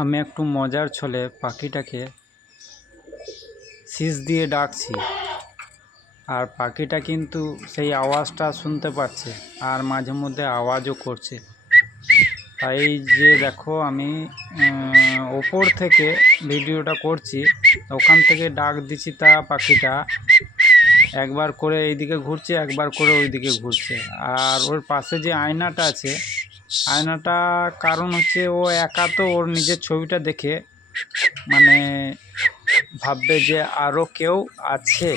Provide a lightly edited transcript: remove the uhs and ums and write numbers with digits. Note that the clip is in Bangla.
আমি একটু মজার ছলে পাখিটাকে শীষ দিয়ে ডাকছি, আর পাখিটা কিন্তু সেই আওয়াজটা শুনতে পাচ্ছে আর মাঝে মধ্যে আওয়াজও করছে। তাই যে দেখো আমি ওপর থেকে ভিডিওটা করছি, ওখান থেকে ডাক দিচ্ছি, তা পাখিটা একবার করে এইদিকে ঘুরছে, একবার করে ওইদিকে ঘুরছে। আর ওর পাশে যে আয়নাটা আছে, আয়নাটা কারণ হচ্ছে ও একা, তো ওর নিজের ছবিটা দেখে মানে ভাববে যে আরও কেউ আছে।